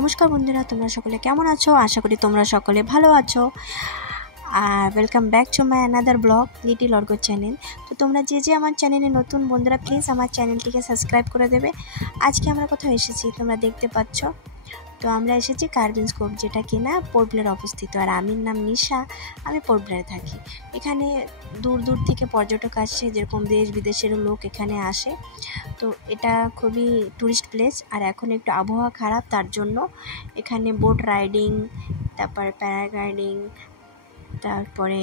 নমস্কার বন্ধুরা, তোমরা সকলে কেমন আছো? আশা করি তোমরা সকলে ভালো আছো। আর welcome back to my another blog little org channel. তো তোমরা যে আমার চ্যানেলে নতুন বন্ধুরা, প্লিজ আমার চ্যানেলটিকে সাবস্ক্রাইব করে দেবে। আজকে আমরা কোথাও এসেছি তোমরা দেখতে পাচ্ছ। তো আমরা এসেছি কার্বিনস কোভ, যেটা কিনা পোর্ট ব্লেয়ারে অবস্থিত। আর আমার নাম নিশা, আমি পোর্ট ব্লেয়ারে থাকি। এখানে দূর দূর থেকে পর্যটক আসে, যেরকম দেশ বিদেশেরও লোক এখানে আসে। তো এটা খুবই টুরিস্ট প্লেস। আর এখন একটু আবহাওয়া খারাপ, তার জন্য এখানে বোট রাইডিং, তারপরে প্যারাগ্লাইডিং, তারপরে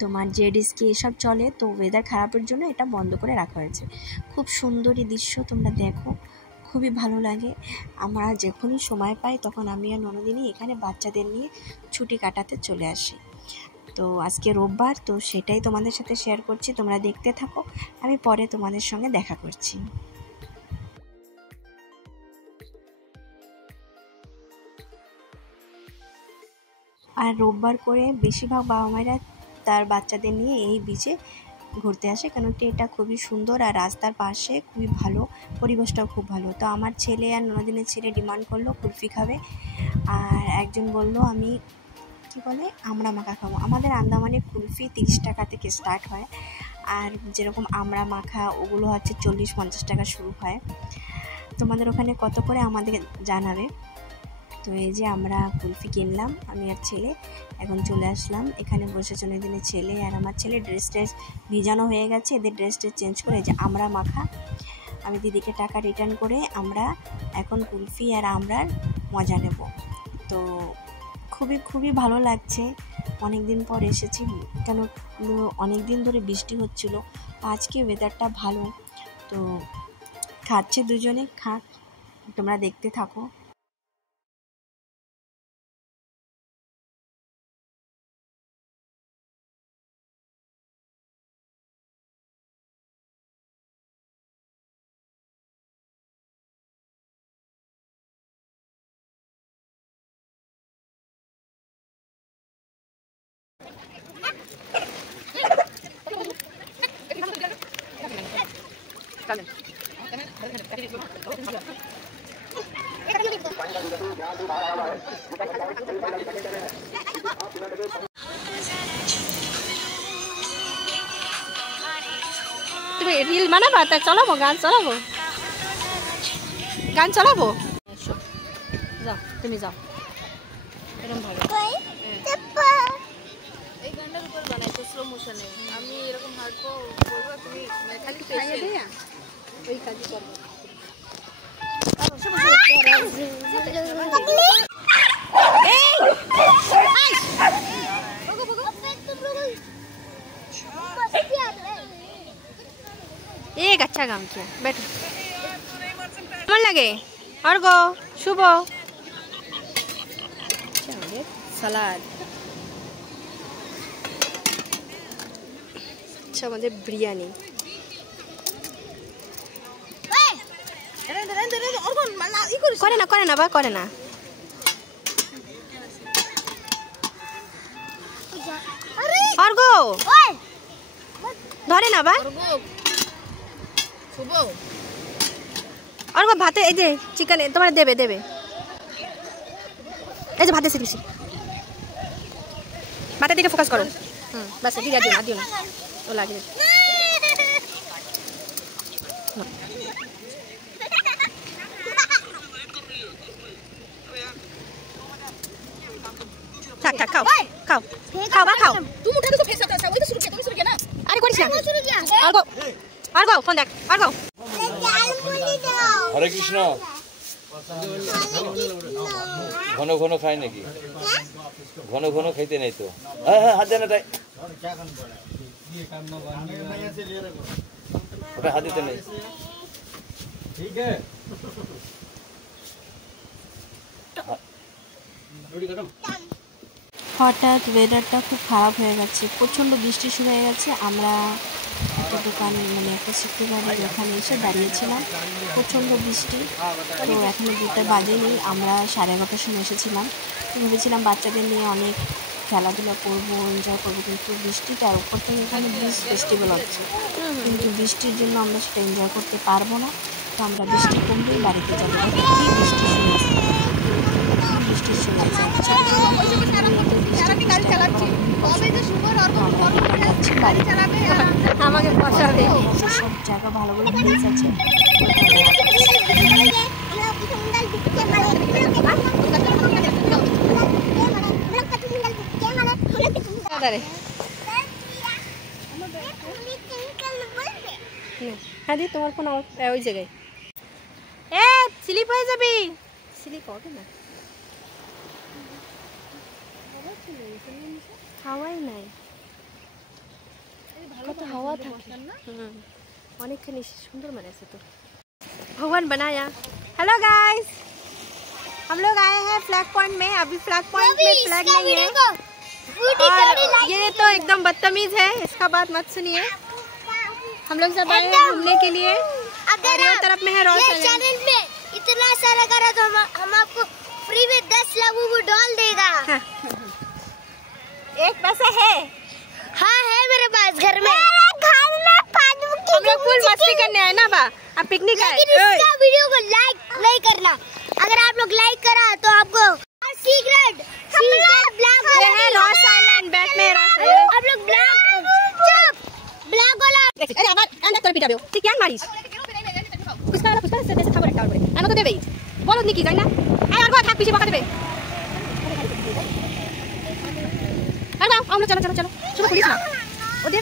তোমার জেট স্কি এসব চলে। তো ওয়েদার খারাপের জন্য এটা বন্ধ করে রাখা হয়েছে। খুব সুন্দরী দৃশ্য, তোমরা দেখো, খুবই ভালো লাগে। আমরা যখনই সময় পাই তখন আমি আর ননদিনী এখানে বাচ্চাদের নিয়ে ছুটি কাটাতে চলে আসি। তো আজকে রোববার, তো সেটাই তোমাদের সাথে শেয়ার করছি। তোমরা দেখতে থাকো, আমি পরে তোমাদের সঙ্গে দেখা করছি। আর রোববার করে বেশিরভাগ বাবা মায়েরা তার বাচ্চাদের নিয়ে এই বিচে ঘুরতে আসে, কারণ এটা খুবই সুন্দর আর রাস্তার পাশে খুবই ভালো, পরিবেশটাও খুব ভালো। তো আমার ছেলে আর ননদিনের ছেলে ডিমান্ড করলো কুলফি খাবে, আর একজন বলল আমি আমড়া মাখা খাবো। আমাদের আন্দামানে কুলফি 30 টাকা থেকে স্টার্ট হয়, আর যেরকম আমড়া মাখা ওগুলো হচ্ছে 40-50 টাকা শুরু হয়। তোমাদের ওখানে কত করে আমাদের জানাবে। তো এই যে আমরা কুলফি কিনলাম, আমি আর ছেলে এখন চলে আসলাম। এখানে বসেছে ননদিনের ছেলে আর আমার ছেলে। ড্রেস ভিজানো হয়ে গেছে, এদের ড্রেস চেঞ্জ করে যে আমড়া মাখা। আমি দিদিকে টাকা রিটার্ন করে আমরা এখন কুলফি আর আমড়ার মজা নেব। তো খুবই ভালো লাগছে। অনেক দিন পর এসেছি, কেন অনেক দিন ধরে বৃষ্টি হচ্ছিল। আজকে ওয়েদারটা ভালো, তো খাচ্ছে দুজনে। খাক, তোমরা দেখতে থাকো। তুমি রিল বানাবা? তা চালাবো, গান চালাবো, যাও তুমি যাও। এরকম ভাবে এই গানটার উপর বানাইছো স্লো মোশনে। আমি এরকম হাঁটবো, বলবো, তুমি খালি পেছনে ওই কাজই করবো। एक अच्छा काम किया, बैठो। मन लगे और गो शुभ सलाद। अच्छा मुझे बिरयानी। करे ना बा, करे ना। और गो धरे ना बा। और भाते এই যে চিকেন তোমার দেবে এই যে ভাত দিছি দিছি। ভাতের দিকে ফোকাস করো। বাস এদিকে দিও না ও লাগে। থাক খাও तुम उठा दो, फेस आता है वही तो शुरू किया ना। अरे करिस ना और गो फोन देख और गो। हरे कृष्ण। घन घन खाए नाकि? घन घन खाइते नहीं तो हाथ देना ताई, हाथ देते नहीं। ठीक है হঠাৎ ওয়েদারটা খুব খারাপ হয়ে গেছে, প্রচণ্ড বৃষ্টি শুরু হয়ে গেছে। আমরা একটা দোকানে একটা শিক্ষিকাদের ওখানে এসে দাঁড়িয়েছিলাম, প্রচণ্ড বৃষ্টি। তো এখনও 2টা বাজেনি, আমরা 11:30টার সময় এসেছিলাম। ভেবেছিলাম বাচ্চাদের নিয়ে অনেক খেলাধুলা করবো, এনজয় করবো, কিন্তু বৃষ্টিটার উপর থেকে এখানে বিচ ফেস্টিভ্যাল হচ্ছে, কিন্তু বৃষ্টির জন্য আমরা সেটা এনজয় করতে পারবো না। তো আমরা বৃষ্টি কমলেই বাড়িতে যাবো। কী বৃষ্টি শুরু হয়েছে, ভালো ভালো প্লেস আছে। হ্যাঁ দি তোমার ফোন ওই জায়গায়। এ স্লিপ হয়ে যাবি, স্লিপ হবে না, হাওয়াই নাই, কত হাওয়া থাকে। অনেকখানি সুন্দর বানাইছে तो भगवान बनाया। हेलो गाइस, हम लोग आए हैं फ्लैग पॉइंट में। अभी फ्लैग पॉइंट में फ्लैग नहीं है और ये तो एकदम बदतमीज है, इसका बात मत सुनिए। हम लोग सब आए हैं घूमने के लिए। अगर ये तरफ में है रॉस चैनल में इतना सारा करा तो हम आपको फ्री में 10 लोगों को डॉल देगा। हाँ। एक पैसा है? हाँ है मेरे पास घर में। हम लोग फुल मस्ती करने आए ना बा, अब पिकनिक आए। लेकिन इसका वीडियो को लाइक नहीं करना। अगर आप लोग लाइक करा तो आपको सीक्रेट ब्लैक है रॉस आइलैंड, बैक में रॉस आइलैंड। आप लोग ब्लैक वाला अरे आवाज अंदर कर पिटाबियो ठीक है मारिस कुछ से था बड़ा टावर आनो तो देबे बोलो निकी जाई ना आई और थाक पीछे बका देबे अरे हम लोग चलो चलो चलो चलो पुलिस ना ओ दे